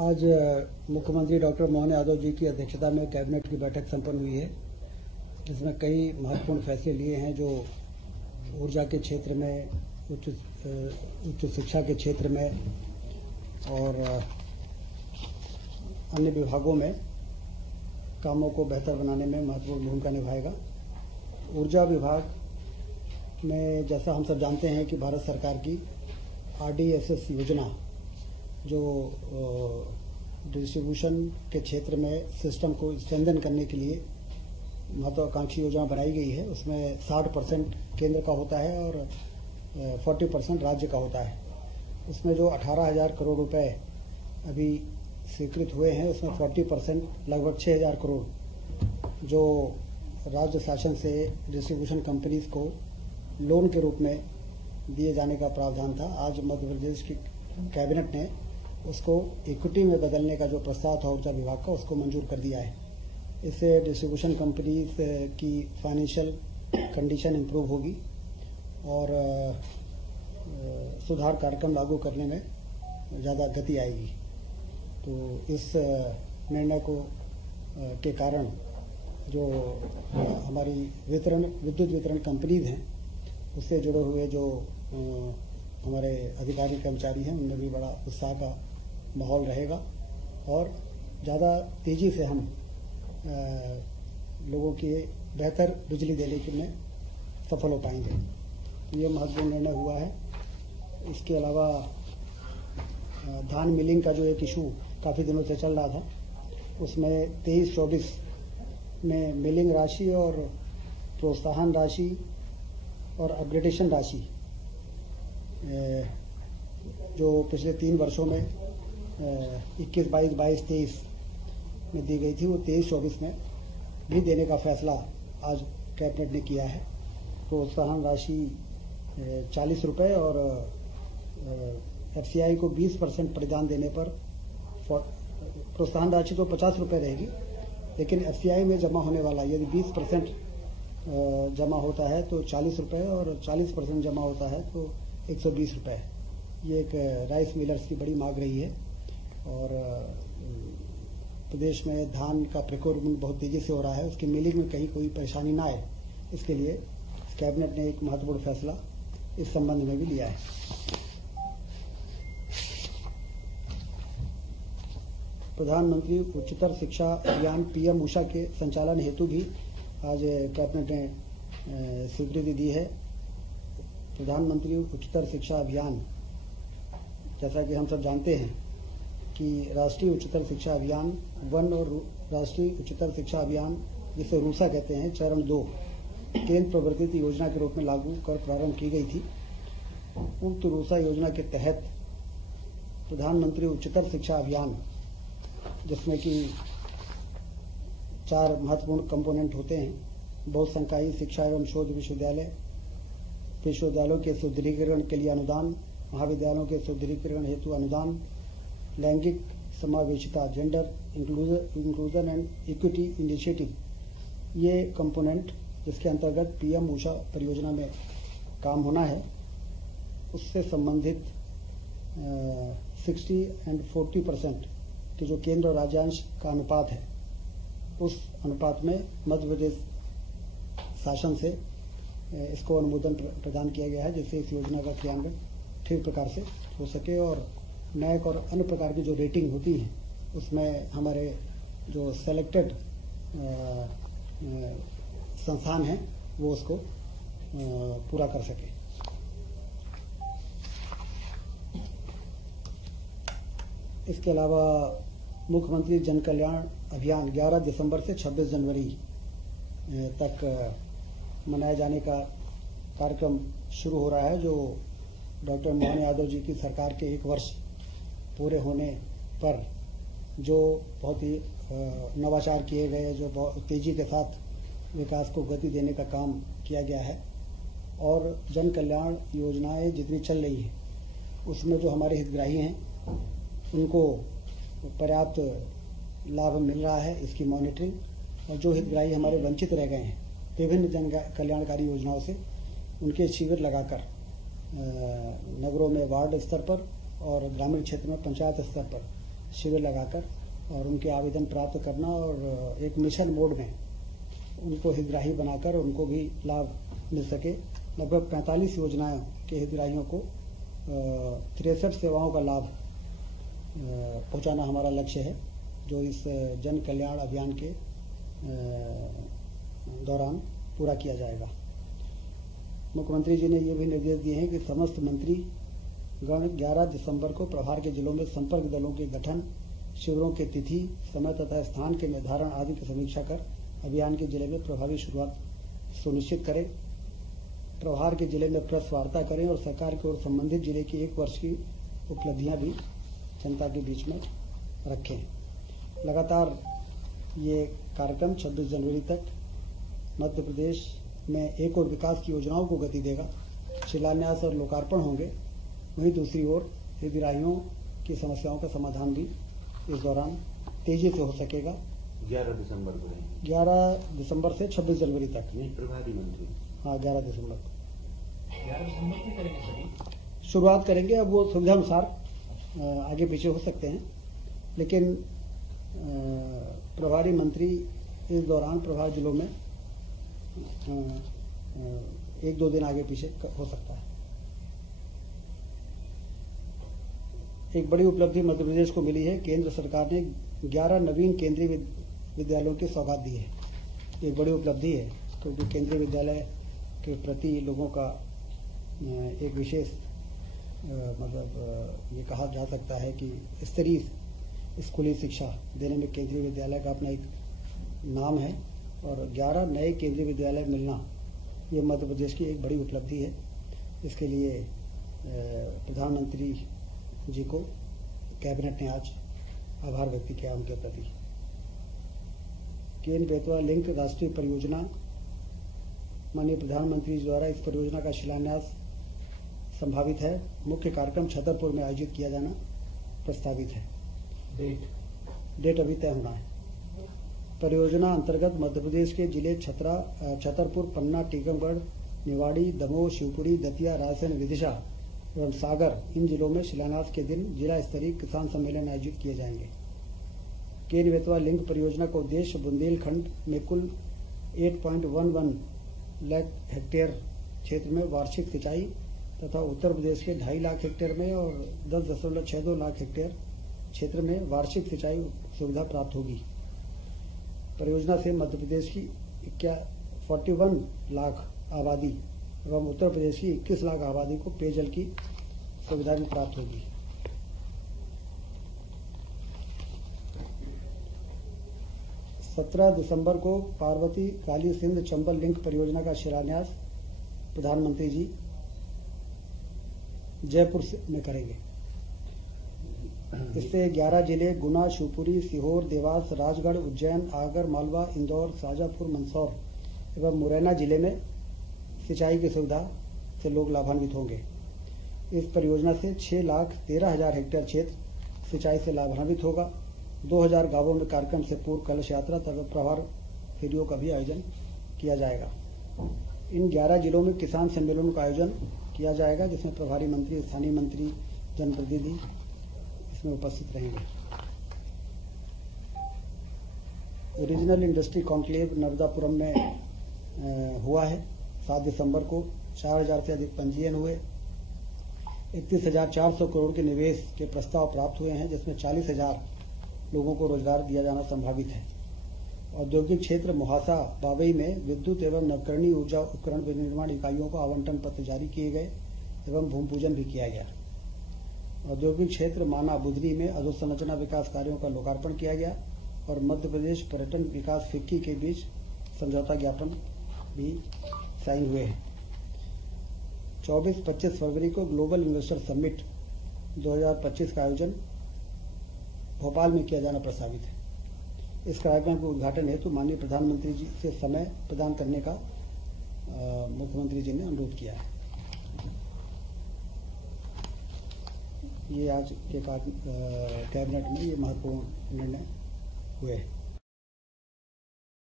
आज मुख्यमंत्री डॉक्टर मोहन यादव जी की अध्यक्षता में कैबिनेट की बैठक संपन्न हुई है, जिसमें कई महत्वपूर्ण फैसले लिए हैं जो ऊर्जा के क्षेत्र में, उच्च शिक्षा के क्षेत्र में और अन्य विभागों में कामों को बेहतर बनाने में महत्वपूर्ण भूमिका निभाएगा। ऊर्जा विभाग में जैसा हम सब जानते हैं कि भारत सरकार की RDSS योजना जो डिस्ट्रीब्यूशन के क्षेत्र में सिस्टम को स्ट्रेंथन करने के लिए महत्वाकांक्षी योजना बनाई गई है। उसमें 60% केंद्र का होता है और 40% राज्य का होता है। उसमें जो 18,000 करोड़ रुपए अभी स्वीकृत हुए हैं, उसमें 40% लगभग 6,000 करोड़ जो राज्य शासन से डिस्ट्रीब्यूशन कंपनीज को लोन के रूप में दिए जाने का प्रावधान था। आज मध्य प्रदेश की कैबिनेट ने उसको इक्विटी में बदलने का जो प्रस्ताव था ऊर्जा विभाग का, उसको मंजूर कर दिया है। इससे डिस्ट्रीब्यूशन कंपनीज की फाइनेंशियल कंडीशन इम्प्रूव होगी और सुधार कार्यक्रम लागू करने में ज़्यादा गति आएगी। तो इस निर्णय को के कारण जो हमारी विद्युत वितरण कंपनीज हैं, उससे जुड़े हुए जो हमारे अधिकारी कर्मचारी हैं, उनमें भी बड़ा उत्साह का माहौल रहेगा और ज़्यादा तेज़ी से हम लोगों की बेहतर बिजली देने के में सफल हो पाएंगे। ये महत्वपूर्ण निर्णय हुआ है। इसके अलावा धान मिलिंग का जो एक इशू काफ़ी दिनों से चल रहा था, उसमें 23-24 में मिलिंग राशि और प्रोत्साहन राशि और अपग्रेडेशन राशि जो पिछले 3 वर्षों में 21, 22, 23 में दी गई थी, वो 23-24 में भी देने का फैसला आज कैबिनेट ने किया है। प्रोत्साहन राशि 40 रुपये और FCI को 20% परिदान देने पर प्रोत्साहन राशि तो 50 रुपये रहेगी, लेकिन FCI में जमा होने वाला यदि 20% जमा होता है तो 40 रुपये और 40% जमा होता है तो 120 रुपये। ये एक राइस मिलर्स की बड़ी मांग रही है और प्रदेश में धान का प्रिक्योरमेंट बहुत तेज़ी से हो रहा है, उसकी मिलिंग में कहीं कोई परेशानी ना आए, इसके लिए कैबिनेट ने एक महत्वपूर्ण फैसला इस संबंध में भी लिया है। प्रधानमंत्री उच्चतर शिक्षा अभियान PM उषा के संचालन हेतु भी आज कैबिनेट ने स्वीकृति दी है। प्रधानमंत्री उच्चतर शिक्षा अभियान, जैसा कि हम सब जानते हैं कि राष्ट्रीय उच्चतर शिक्षा अभियान 1 और राष्ट्रीय उच्चतर शिक्षा अभियान जिसे रूसा कहते हैं, चरण 2 केंद्र प्रवर्तित योजना के रूप में लागू कर प्रारंभ की गई थी। उक्त रूसा योजना के तहत प्रधानमंत्री उच्चतर शिक्षा अभियान, जिसमें कि 4 महत्वपूर्ण कंपोनेंट होते हैं: बहुसंकायी शिक्षा एवं शोध विश्वविद्यालय, विश्वविद्यालयों के सुदृढ़ीकरण के लिए अनुदान, महाविद्यालयों के सुदृढ़ीकरण हेतु अनुदान, लैंगिक समावेशिता, gender inclusion and equity initiative, ये कंपोनेंट जिसके अंतर्गत PM उषा परियोजना में काम होना है, उससे संबंधित 60 और 40% की जो केंद्र और राज्यांश का अनुपात है, उस अनुपात में मध्य प्रदेश शासन से इसको अनुमोदन प्रदान किया गया है, जिससे इस योजना का क्रियान्वयन ठीक प्रकार से हो सके और नैक और अन्य प्रकार की जो रेटिंग होती है, उसमें हमारे जो सेलेक्टेड संस्थान हैं वो उसको पूरा कर सके। इसके अलावा मुख्यमंत्री जन कल्याण अभियान 11 दिसंबर से 26 जनवरी तक मनाए जाने का कार्यक्रम शुरू हो रहा है, जो डॉक्टर मोहन यादव जी की सरकार के 1 वर्ष पूरे होने पर जो बहुत ही नवाचार किए गए, जो बहुत तेजी के साथ विकास को गति देने का काम किया गया है और जन कल्याण योजनाएं जितनी चल रही हैं, उसमें जो हमारे हितग्राही हैं उनको पर्याप्त लाभ मिल रहा है, इसकी मॉनिटरिंग, और जो हितग्राही हमारे वंचित रह गए हैं विभिन्न जन कल्याणकारी योजनाओं से, उनके शिविर लगाकर नगरों में वार्ड स्तर पर और ग्रामीण क्षेत्र में पंचायत स्तर पर शिविर लगाकर और उनके आवेदन प्राप्त करना और एक मिशन मोड में उनको हितग्राही बनाकर उनको भी लाभ मिल सके। लगभग 45 योजनाओं के हितग्राहियों को 63 सेवाओं का लाभ पहुंचाना हमारा लक्ष्य है, जो इस जन कल्याण अभियान के दौरान पूरा किया जाएगा। मुख्यमंत्री जी ने ये भी निर्देश दिए हैं कि समस्त मंत्री गण 11 दिसंबर को प्रभार के जिलों में संपर्क दलों के गठन, शिविरों की तिथि, समय तथा स्थान के निर्धारण आदि की समीक्षा कर अभियान के जिले में प्रभावी शुरुआत सुनिश्चित करें। प्रभार के जिले में प्रेस वार्ता करें और सरकार की ओर संबंधित जिले की 1 वर्ष की उपलब्धियां भी जनता के बीच में रखें। लगातार ये कार्यक्रम 26 जनवरी तक मध्य प्रदेश में एक और विकास की योजनाओं को गति देगा, शिलान्यास और लोकार्पण होंगे। वहीं दूसरी ओर हितग्राहियों की समस्याओं का समाधान भी इस दौरान तेजी से हो सकेगा। 11 दिसंबर को 11 दिसंबर से 26 जनवरी तक। नहीं, प्रभारी मंत्री। हाँ, 11 दिसंबर को 11 दिसंबर की करेंगे सभी शुरुआत करेंगे। अब वो सुविधा अनुसार आगे पीछे हो सकते हैं, लेकिन प्रभारी मंत्री इस दौरान प्रभार जिलों में 1-2 दिन आगे पीछे हो सकता है। एक बड़ी उपलब्धि मध्य प्रदेश को मिली है। केंद्र सरकार ने 11 नवीन केंद्रीय विद्यालयों की सौगात दी है। एक बड़ी उपलब्धि है, क्योंकि केंद्रीय विद्यालय के प्रति लोगों का एक विशेष मतलब ये कहा जा सकता है कि स्तरीय स्कूली शिक्षा देने में केंद्रीय विद्यालय का अपना एक नाम है, और 11 नए केंद्रीय विद्यालय मिलना ये मध्य प्रदेश की एक बड़ी उपलब्धि है। इसके लिए प्रधानमंत्री जी को कैबिनेट ने आज आभार व्यक्त किया उनके प्रति। केन बेतवा लिंक राष्ट्रीय परियोजना, माननीय प्रधानमंत्री जी द्वारा इस परियोजना का शिलान्यास संभावित है। मुख्य कार्यक्रम छतरपुर में आयोजित किया जाना प्रस्तावित है। डेट अभी तय होना है। परियोजना अंतर्गत मध्य प्रदेश के जिले छतरपुर, पन्ना, टीकमगढ़, निवाड़ी, दमोह, शिवपुरी, दतिया, रायसेन, विदिशा एवं सागर, इन जिलों में शिलान्यास के दिन जिला स्तरीय किसान सम्मेलन आयोजित किए जाएंगे। केन बेतवा लिंक परियोजना का उद्देश्य बुंदेलखंड में कुल 8.11 लाख हेक्टेयर क्षेत्र में वार्षिक सिंचाई तथा उत्तर प्रदेश के 2.5 लाख हेक्टेयर में और 10.62 लाख हेक्टेयर क्षेत्र में वार्षिक सिंचाई सुविधा प्राप्त होगी। परियोजना से मध्य प्रदेश की 41 लाख आबादी एवं उत्तर प्रदेश की 21 लाख आबादी को पेयजल की सुविधा भी प्राप्त होगी। सत्रह दिसंबर को पार्वती काली सिंध चंबल लिंक परियोजना का शिलान्यास प्रधानमंत्री जी जयपुर में करेंगे। इससे 11 जिले गुना, शिवपुरी, सीहोर, देवास, राजगढ़, उज्जैन, आगर, मालवा, इंदौर, शाजापुर, मंदसौर एवं मुरैना जिले में सिंचाई की सुविधा से लोग लाभान्वित होंगे। इस परियोजना से 6,13,000 हेक्टेयर क्षेत्र सिंचाई से लाभान्वित होगा। 2000 गांवों में कार्यक्रम से पूर्व कलश यात्रा तथा प्रभार फेरियों का भी आयोजन किया जाएगा। इन 11 जिलों में किसान सम्मेलनों का आयोजन किया जाएगा, जिसमें प्रभारी मंत्री, स्थानीय मंत्री, जनप्रतिनिधि इसमें उपस्थित रहेंगे। रीजनल इंडस्ट्री कॉन्क्लेव नर्मदापुरम में हुआ है। 7 दिसंबर को 4000 से अधिक पंजीयन हुए। 31,400 करोड़ के निवेश के प्रस्ताव प्राप्त हुए हैं, जिसमें 40,000 लोगों को रोजगार दिया जाना संभावित है। औद्योगिक क्षेत्र मुहासा बाबई में विद्युत एवं नवकरणीय ऊर्जा उपकरण विनिर्माण इकाइयों को आवंटन पत्र जारी किए गए एवं भूमि पूजन भी किया गया। औद्योगिक क्षेत्र माना बुधनी में अधोसंरचना विकास कार्यों का लोकार्पण किया गया और मध्य प्रदेश पर्यटन विकास फिक्की के बीच समझौता ज्ञापन भी साइन हुए हैं। 24-25 फरवरी को ग्लोबल इन्वेस्टर समिट 2025 का आयोजन भोपाल में किया जाना प्रस्तावित है। इस कार्यक्रम के उद्घाटन हेतु माननीय प्रधानमंत्री जी से समय प्रदान करने का मुख्यमंत्री जी ने अनुरोध किया है। ये आज के कैबिनेट में ये महत्वपूर्ण निर्णय हुए हैं।